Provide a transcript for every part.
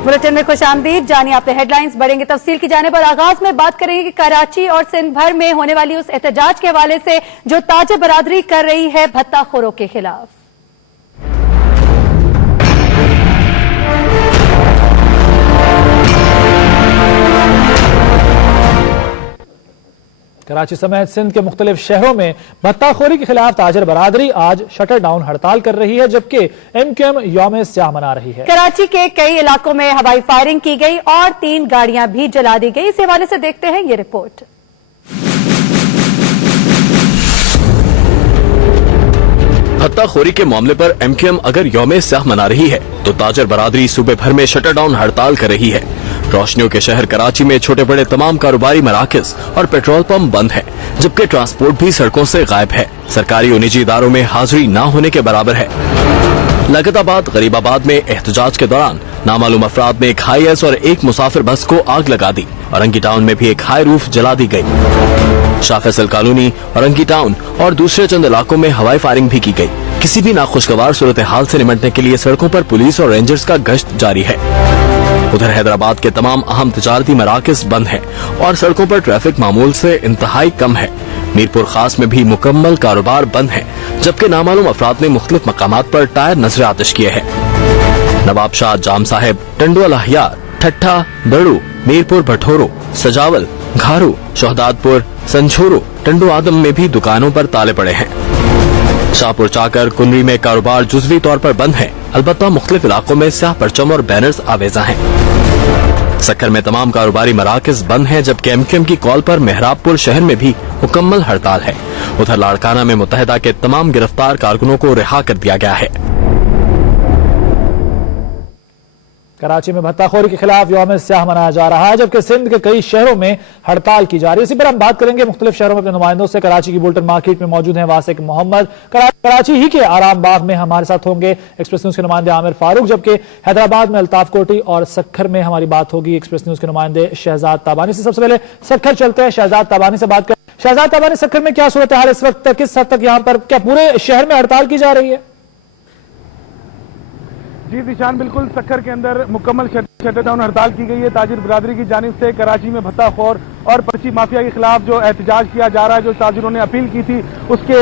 Bulletin में खुशामदीद। जानिए आपने हेडलाइंस। बढ़ेंगे तफसील की जाने पर। आगाज में बात करेंगे कि कराची और सिंध भर में होने वाली उस एहतजाज के हवाले से जो ताज बरादरी कर रही है भत्ताखोरों के खिलाफ। कराची समेत सिंध के मुख्तलिफ शहरों में भत्ताखोरी के खिलाफ ताजर बरादरी आज शटर डाउन हड़ताल कर रही है, जबकि एमक्यूएम यौम स्याह मना रही है। कराची के कई इलाकों में हवाई फायरिंग की गई और 3 गाड़ियां भी जला दी गई। इस हवाले से देखते हैं ये रिपोर्ट। भत्ताखोरी के मामले पर एमक्यूएम अगर यौम स्याह मना रही है तो ताजर बरादरी सूबे भर में शटर डाउन हड़ताल कर रही है। रोशनियों के शहर कराची में छोटे बड़े तमाम कारोबारी मराकज और पेट्रोल पंप बंद है, जबकि ट्रांसपोर्ट भी सड़कों से गायब है। सरकारी और निजी इदारों में हाजिरी न होने के बराबर है। लगताबाद गरीबाबाद में एहतजाज के दौरान नामालूम अफराद ने एक हाई एस और एक मुसाफिर बस को आग लगा दी। औरंगी टाउन में भी एक हाई रूफ जला दी गई। शाह फैसल कॉलोनी, औरंगी टाउन और दूसरे चंद इलाकों में हवाई फायरिंग भी की गई। किसी भी नाखुशगवार सूरत हाल से निपटने के लिए सड़कों पर पुलिस और रेंजर्स का गश्त जारी है। उधर हैदराबाद के तमाम अहम तिजारती मराकज बंद हैं और सड़कों पर ट्रैफिक मामूल से इंतहाई कम है। मीरपुर खास में भी मुकम्मल कारोबार बंद है, जबकि नामालूम अफराद ने मुख्तलिफ मकामात पर टायर नजर आतिश किए हैं। नवाबशाह, जाम साहिब, टंडुआ लाहियार, ठट्ठा, बड़ू, मीरपुर भठोरो, सजावल, घारू, शोहदादपुर, संछोरो, टंडो आदम में भी दुकानों पर ताले पड़े हैं। शाहपुर चाकर, कुनरी में कारोबार जुजवी तौर पर बंद है, अलबत्ता मुख्तलिफ इलाकों में स्याह परचम और बैनर्स आवेजा हैं। सक्कर में तमाम कारोबारी मराकज बंद हैं, जबकि एमक्यूएम की कॉल पर मेहराबपुर शहर में भी मुकम्मल हड़ताल है। उधर लाड़काना में मुत्तहिदा के तमाम गिरफ्तार कारकुनों को रिहा कर दिया गया है। कराची में भत्ताखोरी के खिलाफ यौम स्याह मनाया जा रहा है, जबकि सिंध के कई शहरों में हड़ताल की जा रही है। इसी पर हम बात करेंगे मुख्तलिफ शहरों में अपने नुमाइंदों से। कराची की बुलेटिन मार्केट में मौजूद हैं वासिक मोहम्मद। कराची ही के आराम बाग में हमारे साथ होंगे एक्सप्रेस न्यूज के नुमाइंदे आमिर फारूक, जबकि हैदराबाद में अल्ताफ कोटी और सक्खर में हमारी बात होगी एक्सप्रेस न्यूज के नुमाइंदे शहजाद ताबानी से। सबसे पहले सक्खर चलते हैं, शहजाद ताबानी से बात करें। शहजाद ताबानी, सक्खर में क्या सूरत हाल इस वक्त, किस हद तक यहाँ पर क्या पूरे शहर में हड़ताल की जा रही है? जी निशान, बिल्कुल सक्खर के अंदर मुकम्मल शटर डाउन हड़ताल की गई है। ताजिर बिरादरी की जानिब से कराची में भत्ताखोर और पर्ची माफिया के खिलाफ जो एहतजाज किया जा रहा है, जो ताजिरों ने अपील की थी, उसके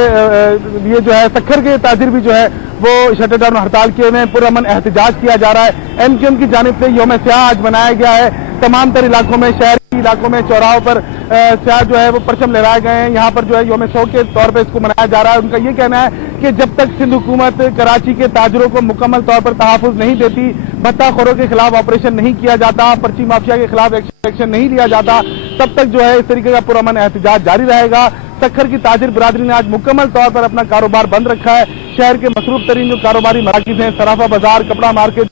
लिए जो है सक्खर के ताजिर भी जो है वो शटर डाउन हड़ताल के में पुरअमन एहतजाज किया जा रहा है। एमक्यूएम की जानिब से यौम स्याह आज मनाया गया है। तमाम तर इलाकों में, शहरी इलाकों में, चौराहों पर स्याह जो है वो परचम लहराए गए हैं। यहाँ पर जो है यौम शौक के तौर पर इसको मनाया जा रहा है। उनका ये कहना है कि जब तक सिंध हुकूमत कराची के ताजिरों को मुकम्मल तौर पर तहफ़्फ़ुज़ नहीं देती, भत्ताखोरों के खिलाफ ऑपरेशन नहीं किया जाता, पर्ची माफिया के खिलाफ एक्शन नहीं लिया जाता, तब तक जो है इस तरीके का पुरअमन एहतजाज जारी रहेगा। सक्खर की ताजिर बिरादरी ने आज मुकम्मल तौर पर अपना कारोबार बंद रखा है। शहर के मसरूफ तरीन जो कारोबारी मराकिज हैं, सराफा बाजार, कपड़ा मार्केट,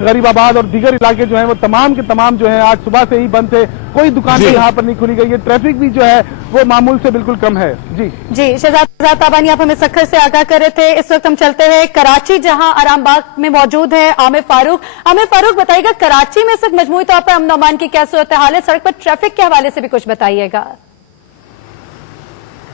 गरीबाबाद और दीगर इलाके जो हैं वो तमाम के तमाम जो है आज सुबह से ही बंद थे। कोई दुकान यहाँ पर नहीं खुली गई है। ट्रैफिक भी जो है वो मामूल से बिल्कुल कम है। जी शहजाद ताबानी, आप हमें सक्खर से आगाह कर रहे थे। इस वक्त हम चलते हैं कराची, जहां आराम बाग में मौजूद है आमिर फारूक। आमिर फारूक, बताइएगा कराची में सिर्फ मजमूई तौर पर अमन अमान की क्या सूरत हाल है? सड़क पर ट्रैफिक के हवाले से भी कुछ बताइएगा।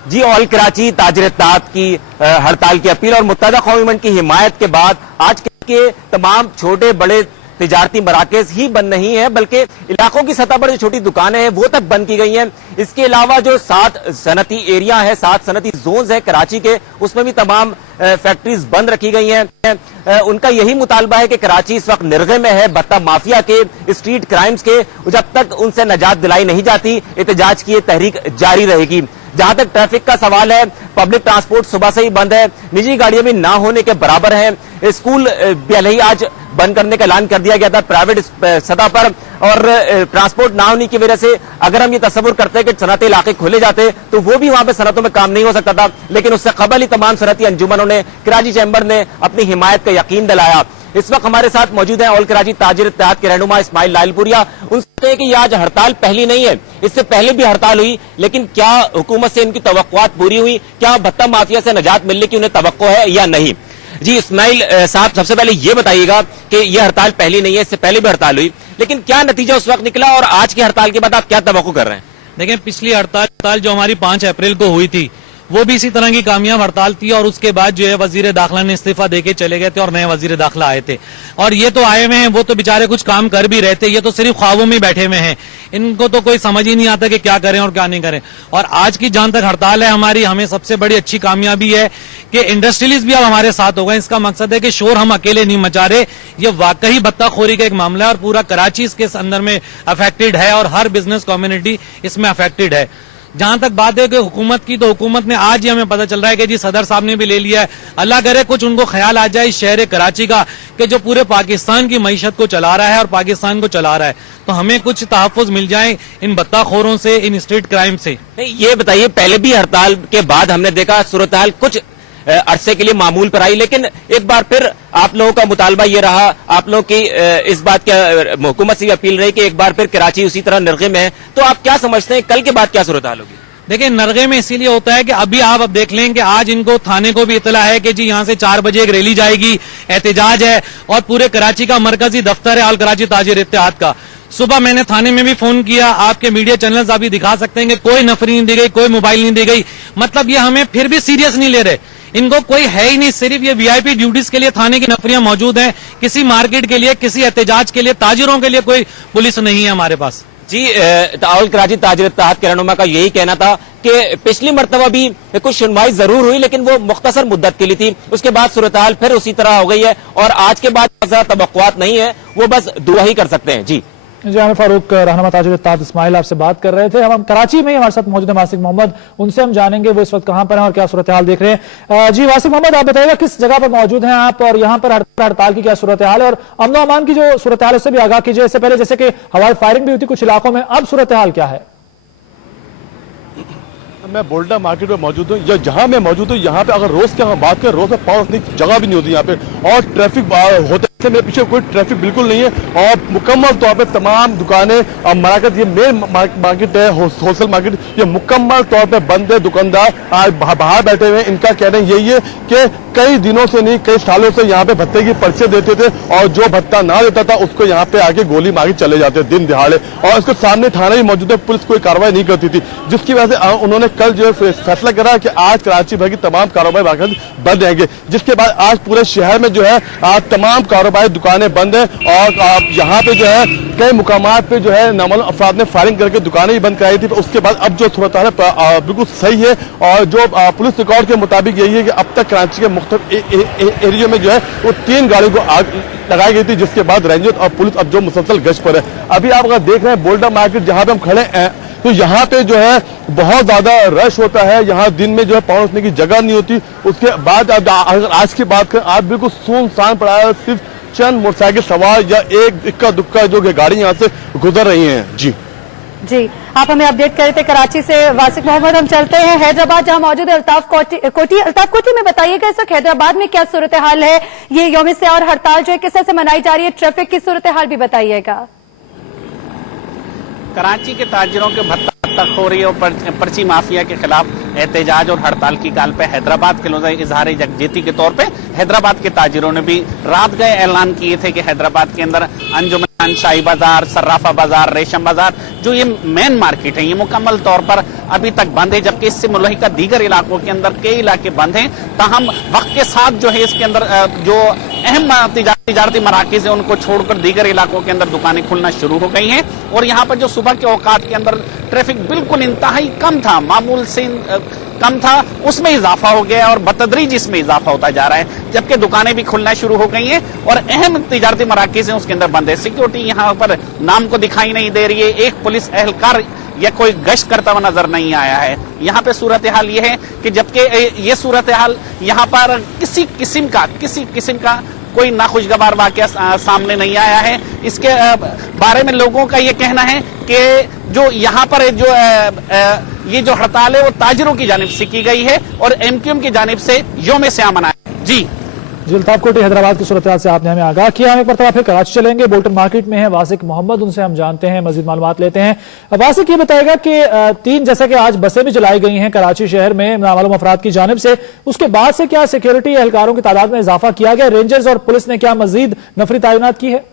जी, ऑल कराची ताजिर इत्तेहाद की हड़ताल की अपील और मुत्तहिदा कौमी मंच की हिमायत के बाद आज के तमाम छोटे बड़े तिजारती मराकज ही बंद नहीं है, बल्कि इलाकों की सतह पर जो छोटी दुकानें हैं वो तक बंद की गई हैं। इसके अलावा जो 7 सनती एरिया है, 7 सनती जोन्स है कराची के, उसमें भी तमाम फैक्ट्रीज बंद रखी गई हैं। उनका यही मुतालबा है कि कराची इस वक्त निर्गे में है भत्ता माफिया के, स्ट्रीट क्राइम्स के। जब तक उनसे निजात दिलाई नहीं जाती, एहतजाज की तहरीक जारी रहेगी। जहां तक ट्रैफिक का सवाल है, पब्लिक ट्रांसपोर्ट सुबह से ही बंद है, निजी गाड़ियां भी ना होने के बराबर हैं। स्कूल पहले ही आज बंद करने का ऐलान कर दिया गया था प्राइवेट सतह पर, और ट्रांसपोर्ट ना होने की वजह से अगर हम ये तस्वुर करते हैं कि सनती इलाके खोले जाते तो वो भी वहां पे सनतों में काम नहीं हो सकता था, लेकिन उससे कबल ही तमाम सनती अंजुमनों ने, कराची चैम्बर ने अपनी हिमायत का यकीन दिलाया। इस वक्त हमारे साथ मौजूद है ऑल कराची ताजिर इत्तेहाद के रहनुमा इस्माइल लालपुरिया। उनसे कहते हैं कि ये आज हड़ताल पहली नहीं है, इससे पहले भी हड़ताल हुई, लेकिन क्या हुकूमत से इनकी तवक्कुआत पूरी हुई? क्या भत्ता माफिया से निजात मिलने की उन्हें तवक्को है या नहीं? जी इस्माइल साहब, सबसे पहले ये बताइएगा कि यह हड़ताल पहली नहीं है, इससे पहले भी हड़ताल हुई, लेकिन क्या नतीजा उस वक्त निकला और आज की हड़ताल के बाद आप क्या तवक्को कर रहे हैं? देखिए, पिछली हड़ताल जो हमारी 5 अप्रैल को हुई थी, वो भी इसी तरह की कामयाब हड़ताल थी और उसके बाद जो है वजीर दाखिला ने इस्तीफा देके चले गए थे और नए वजीर दाखिला आए थे। और ये तो आए हुए हैं, वो तो बेचारे कुछ काम कर भी रहे थे, ये तो सिर्फ ख्वाबों में बैठे हुए हैं, इनको तो कोई समझ ही नहीं आता कि क्या करें और क्या नहीं करें। और आज की जहां तक हड़ताल है हमारी, हमें सबसे बड़ी अच्छी कामयाबी है कि इंडस्ट्रियलिस्ट भी अब हमारे साथ हो गए। इसका मकसद है कि शोर हम अकेले नहीं मचा रहे, ये वाकई बत्ताखोरी का एक मामला है और पूरा कराची इसके अंदर में अफेक्टेड है और हर बिजनेस कम्युनिटी इसमें अफेक्टेड है। जहां तक बात है कि हुकूमत की, तो हुकूमत ने आज ही हमें पता चल रहा है कि जी सदर साहब ने भी ले लिया है। अल्लाह करे कुछ उनको ख्याल आ जाए इस शहर कराची का कि जो पूरे पाकिस्तान की मईशत को चला रहा है और पाकिस्तान को चला रहा है, तो हमें कुछ तहफ़्फ़ुज़ मिल जाए इन बत्ताखोरों से, इन स्ट्रीट क्राइम से। ये बताइए, पहले भी हड़ताल के बाद हमने देखा सूरत हाल कुछ अरसे के लिए मामूल पर आई, लेकिन एक बार फिर आप लोगों का मुतालबा ये रहा, आप लोगों की इस बात की हुकूमत से अपील रही कि एक बार फिर कराची उसी तरह नरगे में है, तो आप क्या समझते हैं कल के बाद क्या सूरत हाल होगी? देखिए, नरगे में इसीलिए होता है कि अभी आप अब देख लें कि आज इनको थाने को भी इतला है कि जी यहाँ से 4 बजे एक रैली जाएगी, एहतजाज है और पूरे कराची का मरकजी दफ्तर है आल कराची ताजिर इत्तेहाद का। सुबह मैंने थाने में भी फोन किया, आपके मीडिया चैनल्स आप भी दिखा सकते हैं कि कोई नफरी नहीं दी गई, कोई मोबाइल नहीं दी गई। मतलब ये हमें फिर भी सीरियस नहीं ले रहे, इनको कोई है ही नहीं, सिर्फ ये वीआईपी ड्यूटीज के लिए थाने की नफरियां मौजूद हैं, किसी मार्केट के लिए, किसी एहतजाज के लिए, ताजिरों के लिए कोई पुलिस नहीं है हमारे पास। जी, आल कराची ताजिर इत्तेहाद के रहनुमा का यही कहना था कि पिछली मरतबा भी कुछ सुनवाई जरूर हुई, लेकिन वो मुख्तसर मुद्दत के लिए थी, उसके बाद सूरत हाल फिर उसी तरह हो गई है और आज के बाद तवक्कुआत नहीं है, वो बस दुआ ही कर सकते हैं। जी आमिर फारूक, रहनुमा ताजिर इत्तेहाद इस्माइल आपसे बात कर रहे थे। हम कराची में ही हमारे साथ मौजूद है वासिक मोहम्मद, उनसे हम जानेंगे वो इस वक्त कहां पर हैं और क्या सूरत हाल देख रहे हैं। जी वासिक मोहम्मद, आप बताइएगा किस जगह पर मौजूद हैं आप और यहाँ पर हड़ताल की क्या सूरत हाल है और अमन व अमान की जो सूरत हाल है उससे भी आगाह कीजिए। इससे पहले जैसे कि हवाई फायरिंग भी हुई थी कुछ इलाकों में, अब सूरत हाल क्या है? मैं बोल्डा मार्केट में मौजूद हूँ, या जहाँ मैं मौजूद हूँ यहाँ पे अगर रोज की हम बात करें, रोज में पाँव रखने की जगह भी नहीं होती यहाँ पे और ट्रैफिक होते हैं। मेरे पीछे कोई ट्रैफिक बिल्कुल नहीं है और मुकम्मल तौर पे तमाम दुकानें, मराकज, ये मेन मार्केट है, होलसेल मार्केट, ये मुकम्मल तौर पे बंद है। दुकानदार आज बाहर बैठे हुए हैं। इनका कहना यही है कि कई दिनों से नहीं, कई सालों से यहाँ पे भत्ते की पर्चे देते थे और जो भत्ता ना देता था उसको यहाँ पे आके गोली मार के चले जाते दिन दिहाड़े, और इसके सामने थाना भी मौजूद है, पुलिस कोई कार्रवाई नहीं करती थी, जिसकी वजह से उन्होंने कल जो है फैसला करा कि आज कराची भर की तमाम कारोबार बंद रहेंगे, जिसके बाद आज पूरे शहर में जो है आज तमाम कारोबारी दुकानें बंद है और यहाँ पे जो है कई मुकामात पे जो है नामालूम अफराद ने फायरिंग करके दुकानें भी बंद कराई थी। उसके बाद अब जो सूरत हाल है बिल्कुल सही है और जो पुलिस रिकॉर्ड के मुताबिक यही है कि अब तक कराची के मुख्तलिफ एरिया में जो है वो 3 गाड़ियों को आग लगाई गई थी, जिसके बाद रेंजर और पुलिस अब जो मुसलसल गश्त पर है। अभी आप अगर देख रहे हैं बोल्डा मार्केट जहाँ पे हम खड़े हैं, तो यहाँ पे जो है बहुत ज्यादा रश होता है, यहाँ दिन में जो है पाँव रखने की जगह नहीं होती। उसके बाद अगर आज की बात करें, आज बिल्कुल सुनसान पड़ा है, सिर्फ चंद मोटरसाइकिल सवार या एक इक्का दुक्का जो गाड़ी यहाँ से गुजर रही हैं। जी, आप हमें अपडेट कर रहे थे कराची से वासिक मोहम्मद। हम चलते हैं हैदराबाद जहां मौजूद है अल्ताफ कोटी। अल्ताफ कोटी में बताइएगा इस वक्त हैदराबाद में क्या सूरत हाल है, ये यौम सियाह और हड़ताल जो है किस तरह से मनाई जा रही है, ट्रैफिक की सूरत हाल भी बताइएगा। कराची के ताजिरों के भत्ताखोरी और पर्ची माफिया के खिलाफ एहतजाज और हड़ताल की काल पे हैदराबाद के लोग इजहार यकजहती के तौर पे हैदराबाद के ताजिरों ने भी रात गए ऐलान किए थे कि हैदराबाद के अंदर अंजुमन, शाही बाजार, सर्राफा बाजार, रेशम बाजार, जो ये मेन मार्केट है, ये मुकम्मल तौर पर अभी तक बंद है, जबकि इससे मुल्हिका दीगर इलाकों के अंदर कई इलाके बंद हैं। ताहम वक्त के साथ जो है इसके अंदर जो अहम तिजारती मराकिज है उनको छोड़कर दीगर इलाकों के अंदर दुकानें खुलना शुरू हो गई हैं और यहाँ पर जो सुबह के औकात के अंदर ट्रैफिक बिल्कुल इंतहाई कम था, मामूल से कम था, उसमें इजाफा हो गया और बतदरीज इसमें इजाफा होता जा रहा है, जबकि दुकानें भी खुलना शुरू हो गई हैं और अहम तिजारती मराकिज हैं उसके अंदर बंद है। सिक्योरिटी यहाँ पर नाम को दिखाई नहीं दे रही है, एक पुलिस एहलकार या कोई गश्त करता हुआ नजर नहीं आया है। यहाँ पे सूरत हाल ये है कि जबकि ये सूरत हाल यहाँ पर किसी किस्म का कोई नाखुशगवार वाकया सामने नहीं आया है। इसके बारे में लोगों का ये कहना है कि जो यहाँ पर जो ये जो हड़ताल है वो ताजिरों की जानिब से की गई है और एमक्यूएम की जानिब से यौम सियाह मनाया। जी अल्ताफ कोटी, हैदराबाद की सूरत हाल से आपने हमें आगाह किया। हम एक मरतबा फिर कराची चलेंगे, बोल्टन मार्केट में है वासिक मोहम्मद, उनसे हम जानते हैं, मजीद मालूमात लेते हैं। वासिक, ये बताएगा कि 3 जैसे कि आज बसें भी चलाई गई हैं कराची शहर में नामालूम अफराद की जानिब से, उसके बाद से क्या सिक्योरिटी एहलकारों की तादाद में इजाफा किया गया? रेंजर्स और पुलिस ने क्या मजीद नफरी तैनात की है?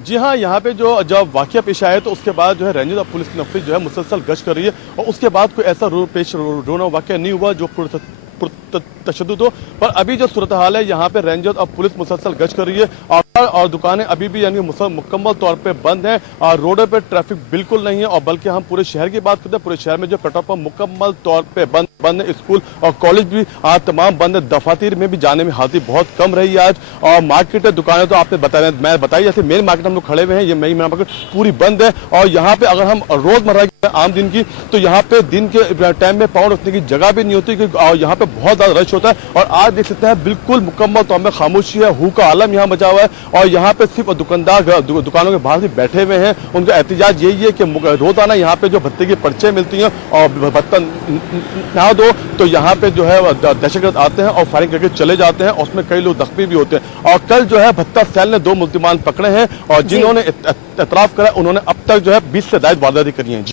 जी हाँ, यहाँ पे जो जब वाकया पेश आया तो उसके बाद जो है रेंजर्स और पुलिस की नफरी जो है मुसलसल गश्त कर रही है और उसके बाद कोई ऐसा रोना वाकया नहीं हुआ जो तशद्दुद हो। पर अभी जो सूरत हाल है यहाँ पे रेंजर्स और पुलिस मुसलसल गश्त कर रही है और दुकानें अभी भी यानी मुकम्मल तौर पे बंद हैं और रोडों पे ट्रैफिक बिल्कुल नहीं है। और बल्कि हम पूरे शहर की बात करते हैं, पूरे शहर में जो पेट्रोल पंप मुकम्मल तौर पे बंद है। स्कूल और कॉलेज भी आज तमाम बंद है। दफातर में भी जाने में हालत बहुत कम रही है आज। और मार्केट दुकानें तो आपने बताया, मैं बताई जैसे मेन मार्केट हम लोग खड़े हुए हैं, ये मेन मार्केट पूरी बंद है। और यहाँ पे अगर हम रोजमर्रा की आम दिन की तो यहाँ पे दिन के टाइम में पाँव रखने की जगह भी नहीं होती और यहाँ पे बहुत ज्यादा रश होता है। और आज देख सकते हैं बिल्कुल मुकम्मल तौर पर खामोशी है, हू का आलम यहाँ मचा हुआ है। और यहाँ पे सिर्फ दुकानदार दुकानों के बाहर भी बैठे हुए हैं। उनका एहतजाज यही है कि रोजाना यहाँ पे जो भत्ते की पर्चे मिलती हैं और भत्ता ना दो तो यहाँ पे जो है दहशतगर्द आते हैं और फायरिंग करके चले जाते हैं और उसमें कई लोग जख्मी भी होते हैं। और कल जो है भत्ता सेल ने 2 मुल्जिमान पकड़े हैं और जिन्होंने एतराफ करा उन्होंने अब तक जो है 20 से ज्यादा वारदातें करी हैं।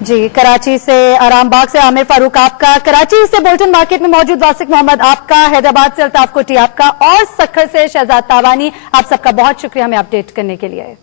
जी, कराची से आरामबाग से आमिर फारूक आपका, कराची से बोल्टन मार्केट में मौजूद वासिक मोहम्मद आपका, हैदराबाद से अल्ताफ कोटी आपका और सक्खर से शहजाद तावानी, आप सबका बहुत शुक्रिया हमें अपडेट करने के लिए।